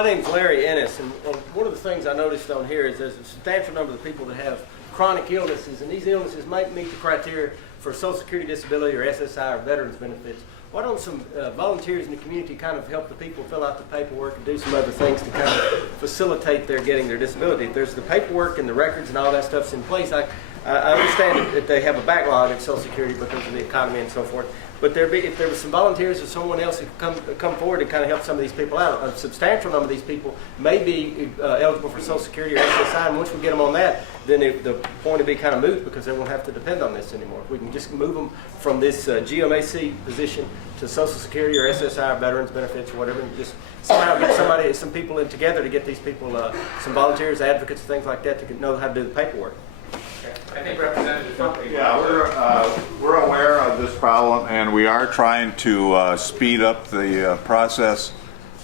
My name's Larry Ennis, and one of the things I noticed on here is there's a substantial number of people that have chronic illnesses, and these illnesses might meet the criteria for Social Security disability or SSI or veterans benefits. Why don't some volunteers in the community kind of help the people fill out the paperwork and do some other things to kind of facilitate their getting their disability? If there's the paperwork and the records and all that stuff's in place, I understand that they have a backlog at Social Security because of the economy and so forth. But if there was some volunteers or someone else who could come forward and kind of help some of these people out, a substantial number of these people may be eligible for Social Security or SSI, and once we get them on that, then the point would be kind of moot because they won't have to depend on this anymore. If we can just move them from this GAMC position to Social Security or SSI or veterans benefits or whatever, and just somehow get some people in together to get these people, some volunteers, advocates, things like that, to know how to do the paperwork. I think Representative Huntley. Yeah, we're aware of this problem, and we are trying to speed up the process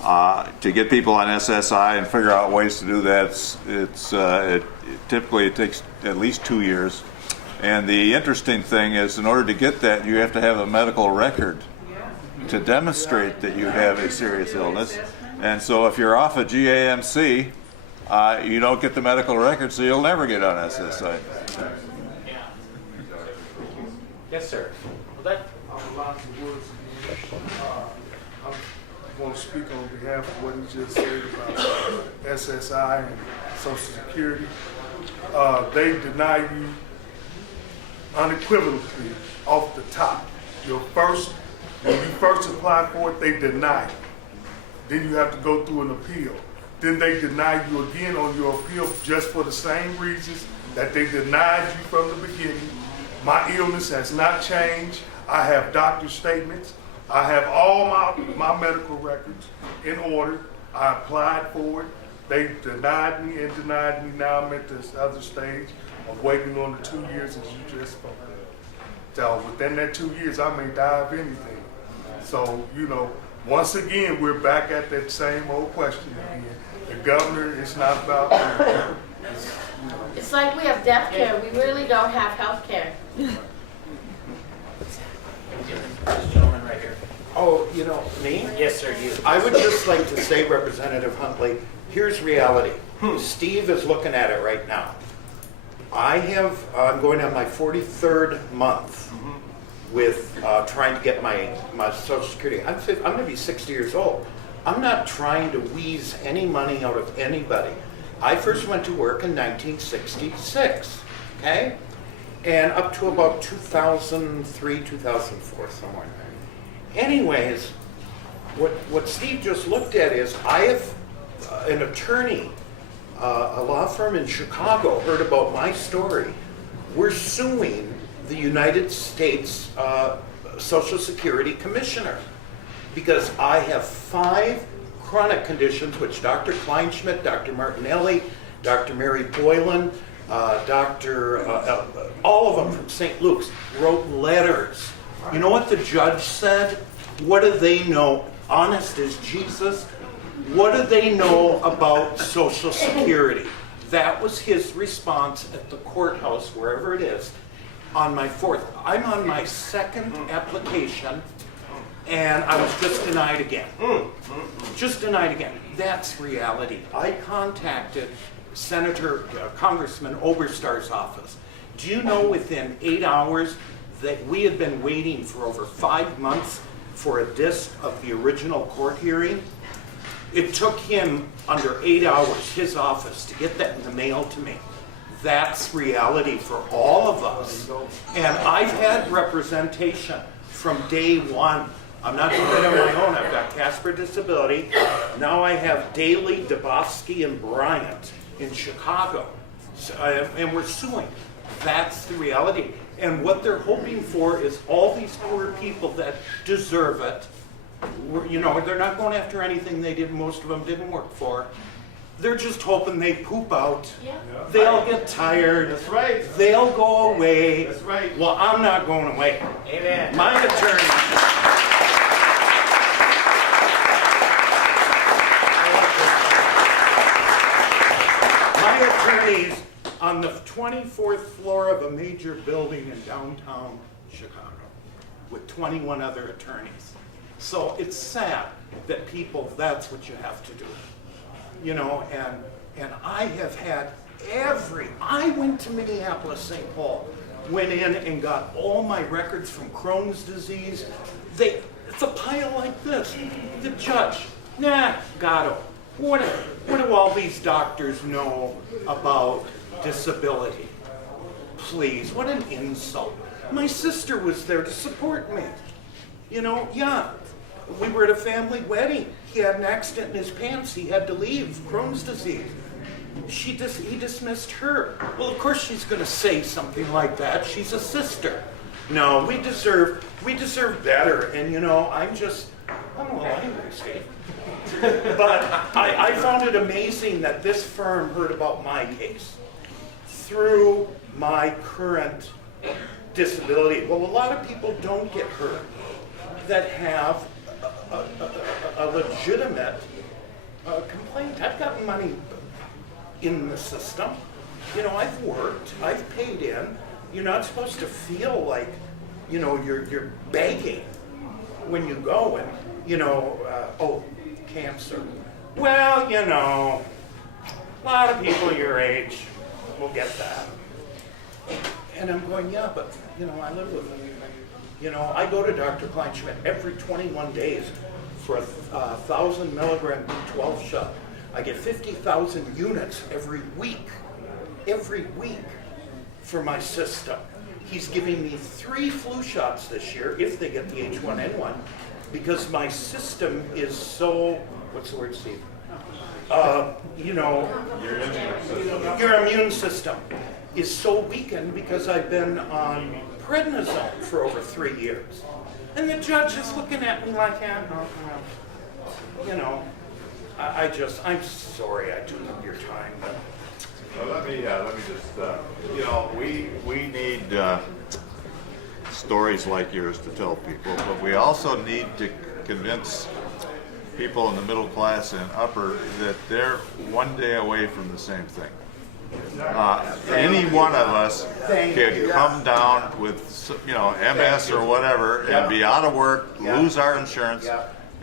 to get people on SSI and figure out ways to do that. Typically it takes at least 2 years, and the interesting thing is, in order to get that, you have to have a medical record to demonstrate that you have a serious illness. And so if you're off a GAMC, you don't get the medical record, so you'll never get on SSI. Yes, sir. I'm Alonzo Woods again. I want to speak on behalf of what he just said about SSI and Social Security. They deny you unequivocally off the top. When you first apply for it, they deny it. Then you have to go through an appeal. Then they deny you again on your appeal just for the same reasons that they denied you from the beginning. My illness has not changed. I have doctor statements. I have all my medical records in order. I applied for it. They denied me and denied me. Now I'm at this other stage of waiting on the 2 years as you just spoke. So within that 2 years, I may die of anything. So, once again, we're back at that same old question again. The governor is not about me. It's like we have death care. We really don't have health care. This gentleman right here. Oh, me? Yes, sir. You. I would just like to say, Representative Huntley, here's reality. Steve is looking at it right now. I'm going on my 43rd month with trying to get my Social Security. I'm going to be 60 years old. I'm not trying to wheeze any money out of anybody. I first went to work in 1966, okay? And up to about 2003, 2004, somewhere in there. Anyways, what Steve just looked at is, I have an attorney, a law firm in Chicago, heard about my story. We're suing the United States Social Security Commissioner because I have 5 chronic conditions, which Dr. Kleinschmidt, Dr. Martinelli, Dr. Mary Boylan, all of them from St. Luke's wrote letters. You know what the judge said? What do they know? Honest as Jesus. What do they know about Social Security? That was his response at the courthouse, wherever it is, on my 4th. I'm on my 2nd application, and I was just denied again. Just denied again. That's reality. I contacted Congressman Oberstar's office. Do you know within 8 hours that we had been waiting for over 5 months for a disc of the original court hearing? It took him under 8 hours, his office, to get that in the mail to me. That's reality for all of us. And I've had representation from day one. I'm not doing it on my own. I've got Casper Disability. Now I have Daly, Dabowski, and Bryant in Chicago. And we're suing. That's the reality. And what they're hoping for is all these poor people that deserve it. They're not going after anything most of them didn't work for. They're just hoping they poop out. Yeah. They'll get tired. That's right. They'll go away. That's right. Well, I'm not going away. Amen. My attorneys on the 24th floor of a major building in downtown Chicago with 21 other attorneys. So it's sad that that's what you have to do. you know, and I have had I went to Minneapolis, St. Paul, went in and got all my records from Crohn's disease. It's a pile like this. The judge, got him. What do all these doctors know about disability? Please, what an insult. My sister was there to support me. You know, we were at a family wedding. He had an accident in his pants. He had to leave, Crohn's disease. He dismissed her. Well, of course she's going to say something like that. She's a sister. No, we deserve better. And you know, I'm a little angry, Steve. But I found it amazing that this firm heard about my case through my current disability. Well, a lot of people don't get hurt that have a legitimate complaint. I've got money in the system. You know, I've worked, I've paid in. You're not supposed to feel like, you know, you're begging when you go and, you know, cancer. Well, you know, a lot of people your age will get that. And I'm going, yeah, but, you know, I live with them. You know, I go to Dr. Kleinschmidt every 21 days for a 1,000 milligram B12 shot. I get 50,000 units every week for my system. He's giving me 3 flu shots this year, if they get the H1N1, because my system is so, what's the word, Steve? You know, your immune system is so weakened because I've been on prednisone for over 3 years. And the judge is looking at me like, you know, I'm sorry I took up your time, but. Well, let me just, you know, we need stories like yours to tell people, but we also need to convince people in the middle class and upper that they're one day away from the same thing. Any one of us could come down with, you know, MS or whatever and be out of work, lose our insurance.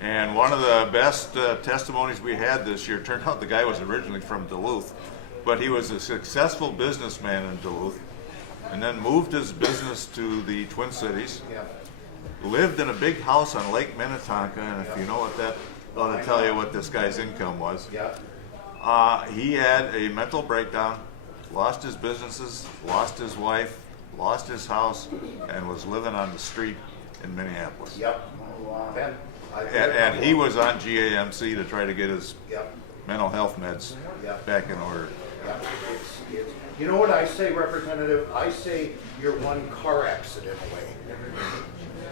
And one of the best testimonies we had this year, turned out the guy was originally from Duluth, but he was a successful businessman in Duluth and then moved his business to the Twin Cities, lived in a big house on Lake Minnetonka, and if you know what that ought to tell you what this guy's income was. He had a mental breakdown, lost his businesses, lost his wife, lost his house, and was living on the street in Minneapolis. And he was on GAMC to try to get his mental health meds back in order. You know what I say, Representative? I say you're one car accident away.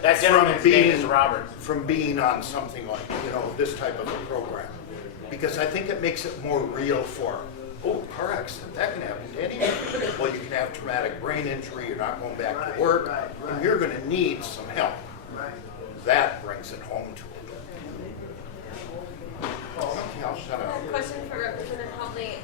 That gentleman's name is Robert. From being on something like, you know, this type of a program. Because I think it makes it more real for, car accident, that can happen to anyone. Well, you can have traumatic brain injury, you're not going back to work, and you're going to need some help. That brings it home to it. Okay, I'll shut up. Question for Representative Huntley.